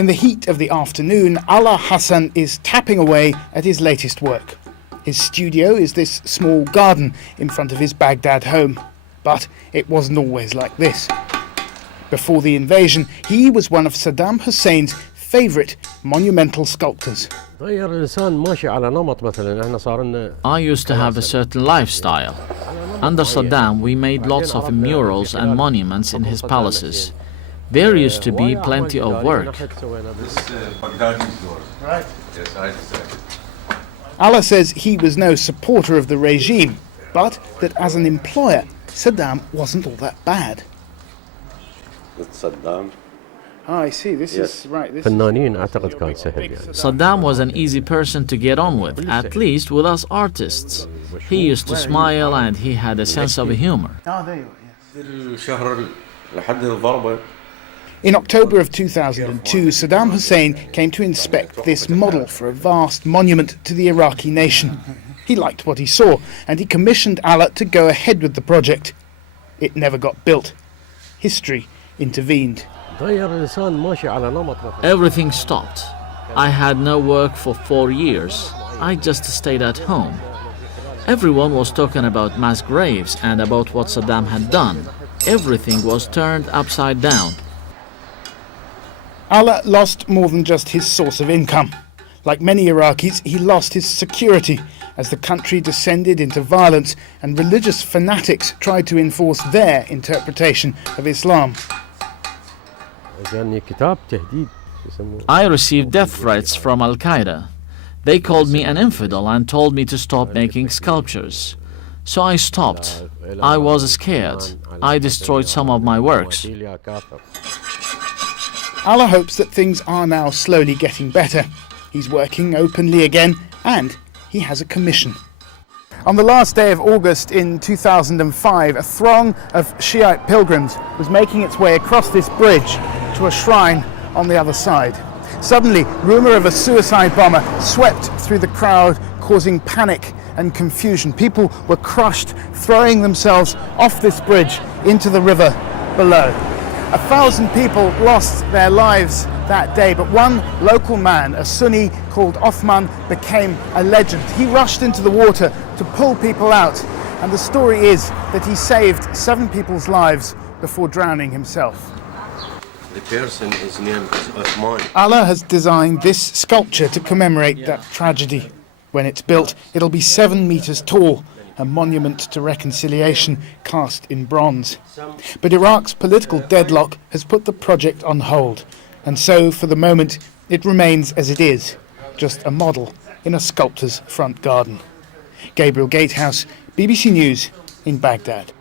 In the heat of the afternoon, Alaa Hassan is tapping away at his latest work. His studio is this small garden in front of his Baghdad home. But it wasn't always like this. Before the invasion, he was one of Saddam Hussein's favourite monumental sculptors. I used to have a certain lifestyle. Under Saddam, we made lots of murals and monuments in his palaces. There used to be plenty of work. Alaa says he was no supporter of the regime, but that as an employer, Saddam wasn't all that bad. Saddam. Oh, I see. This is right. Saddam was an easy person to get on with, at least with us artists. He used to smile and he had a sense of humor. Oh, there you are, yes. In October of 2002, Saddam Hussein came to inspect this model for a vast monument to the Iraqi nation. He liked what he saw, and he commissioned Alaa to go ahead with the project. It never got built. History intervened. Everything stopped. I had no work for 4 years. I just stayed at home. Everyone was talking about mass graves and about what Saddam had done. Everything was turned upside down. Alaa lost more than just his source of income. Like many Iraqis, he lost his security as the country descended into violence and religious fanatics tried to enforce their interpretation of Islam. I received death threats from Al-Qaeda. They called me an infidel and told me to stop making sculptures. So I stopped. I was scared. I destroyed some of my works. Alaa hopes that things are now slowly getting better. He's working openly again, and he has a commission. On the last day of August in 2005, a throng of Shiite pilgrims was making its way across this bridge to a shrine on the other side. Suddenly, rumour of a suicide bomber swept through the crowd, causing panic and confusion. People were crushed, throwing themselves off this bridge into the river below. 1,000 people lost their lives that day, but one local man, a Sunni called Othman, became a legend. He rushed into the water to pull people out, and the story is that he saved 7 people's lives before drowning himself. The person, his name is Othman. Alaa has designed this sculpture to commemorate that tragedy. When it's built, it'll be 7 meters tall, a monument to reconciliation cast in bronze. But Iraq's political deadlock has put the project on hold, and so for the moment it remains as it is, just a model in a sculptor's front garden. Gabriel Gatehouse, BBC News in Baghdad.